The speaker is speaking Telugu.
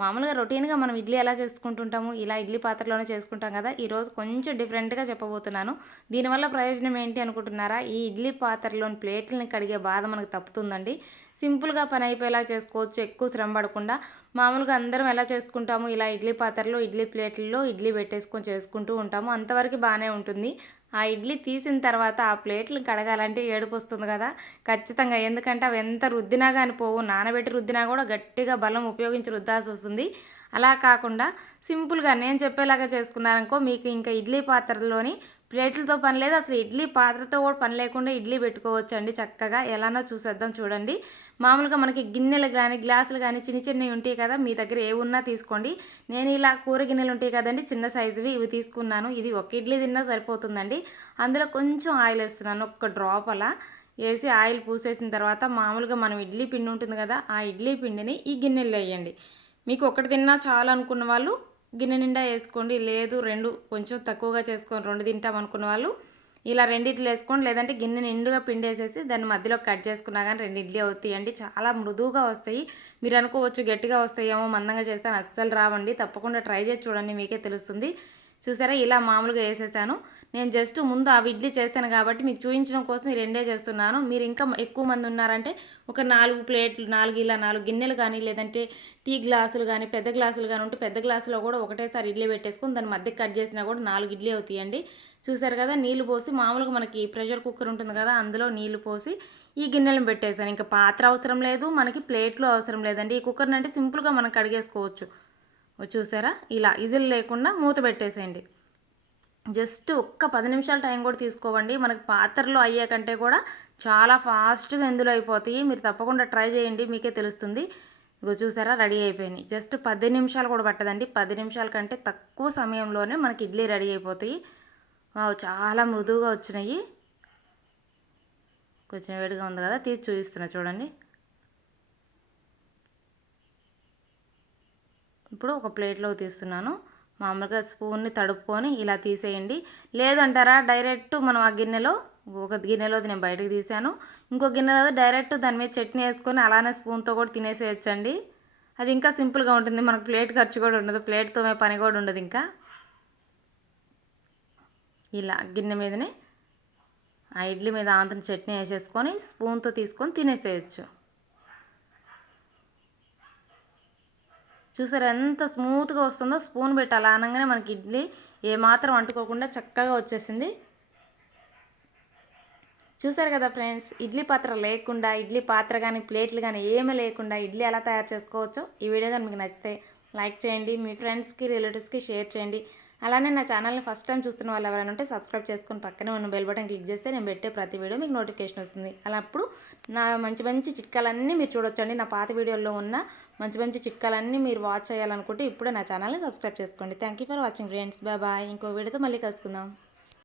మామూలుగా రొటీన్గా మనం ఇడ్లీ ఎలా చేసుకుంటుంటాము ఇలా ఇడ్లీ పాత్రలోనే చేసుకుంటాం కదా ఈరోజు కొంచెం డిఫరెంట్గా చెప్పబోతున్నాను. దీనివల్ల ప్రయోజనం ఏంటి అనుకుంటున్నారా? ఈ ఇడ్లీ పాత్రలోని ప్లేట్లని కడిగే బాధ మనకు తప్పుతుందండి. సింపుల్గా పని అయిపోయేలా చేసుకోవచ్చు ఎక్కువ శ్రమ పడకుండా. మామూలుగా అందరం ఎలా చేసుకుంటాము? ఇలా ఇడ్లీ పాత్రలో ఇడ్లీ ప్లేట్లలో ఇడ్లీ పెట్టేసుకొని చేసుకుంటూ ఉంటాము. అంతవరకు బాగానే ఉంటుంది. ఆ ఇడ్లీ తీసిన తర్వాత ఆ ప్లేట్లు కడగాలంటే ఏడుపు వస్తుంది కదా. ఖచ్చితంగా ఎందుకంటే అవి ఎంత రుద్దినా కానీ పోవు. నానబెట్టి రుద్దినా కూడా గట్టిగా బలం ఉపయోగించి రుద్దాల్సి వస్తుంది. అలా కాకుండా సింపుల్గా నేను చెప్పేలాగా చేసుకున్నారనుకో మీకు ఇంకా ఇడ్లీ పాత్రలోని ప్లేట్లతో పని లేదు. అసలు ఇడ్లీ పాత్రతో కూడా పని లేకుండా ఇడ్లీ పెట్టుకోవచ్చు అండి చక్కగా. ఎలానో చూసేద్దాం చూడండి. మామూలుగా మనకి గిన్నెలు కానీ గ్లాసులు కానీ చిన్న చిన్నవి ఉంటాయి కదా మీ దగ్గర ఏ ఉన్నా తీసుకోండి. నేను ఇలా కూర గిన్నెలు ఉంటాయి కదండి చిన్న సైజువి ఇవి తీసుకున్నాను. ఇది ఒక ఇడ్లీ తిన్నా సరిపోతుందండి. అందులో కొంచెం ఆయిల్ వేస్తున్నాను ఒక్క డ్రాప్ అలా. వేసి ఆయిల్ పూసేసిన తర్వాత మామూలుగా మనం ఇడ్లీ పిండి ఉంటుంది కదా ఆ ఇడ్లీ పిండిని ఈ గిన్నెల్లో వేయండి. మీకు ఒకటి తిన్నా చాలు అనుకున్న వాళ్ళు గిన్నె నిండా వేసుకోండి. లేదు రెండు కొంచెం తక్కువగా చేసుకొని రెండు తింటాం అనుకున్న వాళ్ళు ఇలా రెండిట్లు వేసుకోండి. లేదంటే గిన్నె నిండుగా పిండి వేసేసి దాన్ని మధ్యలో కట్ చేసుకున్నా కానీ రెండు ఇడ్లీ అవుతాయండి. చాలా మృదువుగా వస్తాయి. మీరు అనుకోవచ్చు గట్టిగా వస్తాయేమో మందంగా చేస్తే అస్సలు రావండి. తప్పకుండా ట్రై చేసి చూడండి మీకే తెలుస్తుంది. చూసారా? ఇలా మామూలుగా వేసేసాను. నేను జస్ట్ ముందు ఆ ఇడ్లీ చేశాను కాబట్టి మీకు చూపించడం కోసం రెండే చేస్తున్నాను. మీరు ఇంకా ఎక్కువ మంది ఉన్నారంటే ఒక నాలుగు ప్లేట్లు నాలుగు ఇలా నాలుగు గిన్నెలు కానీ లేదంటే టీ గ్లాసులు కానీ పెద్ద గ్లాసులు కానీ ఉంటే పెద్ద గ్లాసులో కూడా ఒకటేసారి ఇడ్లీ పెట్టేసుకొని దాని మధ్య కట్ చేసినా కూడా నాలుగు ఇడ్లీ అవుతాయండి. చూసారు కదా? నీళ్ళు పోసి మామూలుగా మనకి ప్రెషర్ కుక్కర్ ఉంటుంది కదా? అందులో నీళ్ళు పోసి ఈ గిన్నెలను పెట్టేసాను ఇంకా పాత్ర అవసరం లేదు మనకి ప్లేట్లు అవసరం లేదండి. ఈ కుక్కర్ని అంటే సింపుల్గా మనం కడిగేసుకోవచ్చు. చూసారా? ఇలా ఇదిలు లేకుండా మూత పెట్టేసేయండి. జస్ట్ ఒక్క పది నిమిషాల టైం కూడా తీసుకోవండి. మనకి పాత్రలో అయ్యే కంటే కూడా చాలా ఫాస్ట్గా ఇందులో అయిపోతాయి. మీరు తప్పకుండా ట్రై చేయండి మీకే తెలుస్తుంది. ఇగో చూసారా? రెడీ అయిపోయినాయి. జస్ట్ పది నిమిషాలు కూడా పట్టదండి. పది నిమిషాల కంటే తక్కువ సమయంలోనే మనకి ఇడ్లీ రెడీ అయిపోతాయి. చాలా మృదువుగా వచ్చినాయి. కొంచెం వేడిగా ఉంది కదా? తీసి చూపిస్తున్నా చూడండి. ఇప్పుడు ఒక ప్లేట్లో తీస్తున్నాను. మామూలుగా స్పూన్ని తడుపుకొని ఇలా తీసేయండి. లేదంటారా డైరెక్ట్ మనం ఆ గిన్నెలో ఒక గిన్నెలో నేను బయటకు తీసాను ఇంకో గిన్నె డైరెక్ట్ దాని మీద చట్నీ వేసుకొని అలానే స్పూన్తో కూడా తినేసేయచ్చండి. అది ఇంకా సింపుల్గా ఉంటుంది. మనకు ప్లేట్ ఖర్చు కూడా ఉండదు. ప్లేట్తో పని కూడా ఉండదు ఇంకా. ఇలా గిన్నె మీదనే ఆ ఇడ్లీ మీద ఆంతని చట్నీ వేసేసుకొని స్పూన్తో తీసుకొని తినేసేయచ్చు. చూసారు ఎంత స్మూత్గా వస్తుందో స్పూన్ పెట్టి అలా అనగానే మనకి ఇడ్లీ ఏమాత్రం అంటుకోకుండా చక్కగా వచ్చేసింది. చూసారు కదా ఫ్రెండ్స్ ఇడ్లీ పాత్ర లేకుండా ఇడ్లీ పాత్ర కానీ ప్లేట్లు కానీ ఏమీ లేకుండా ఇడ్లీ ఎలా తయారు చేసుకోవచ్చో ఈ వీడియో కానీ మీకు నచ్చితే లైక్ చేయండి మీ ఫ్రెండ్స్కి రిలేటివ్స్కి షేర్ చేయండి. అలానే నా ఛానల్ని ఫస్ట్ టైం చూస్తున్న వాళ్ళు ఎవరైనా ఉంటే సబ్స్క్రైబ్ చేసుకుని పక్కనే ఉన్న బెల్ బటన్ క్లిక్ చేస్తే నేను పెట్టే ప్రతి వీడియో మీకు నోటిఫికేషన్ వస్తుంది. అలా అప్పుడు నా మంచి మంచి చిట్కాలన్నీ మీరు చూడొచ్చండి. నా పాత వీడియోల్లో ఉన్న మంచి మంచి చిట్కాలన్నీ మీరు వాచ్ చేయాలనుకుంటే ఇప్పుడే నా ఛానల్ని సబ్స్క్రైబ్ చేసుకోండి. Thank you for watching friends bye bye ఇంకో వీడియోతో మళ్ళీ కలుసుకుందాం.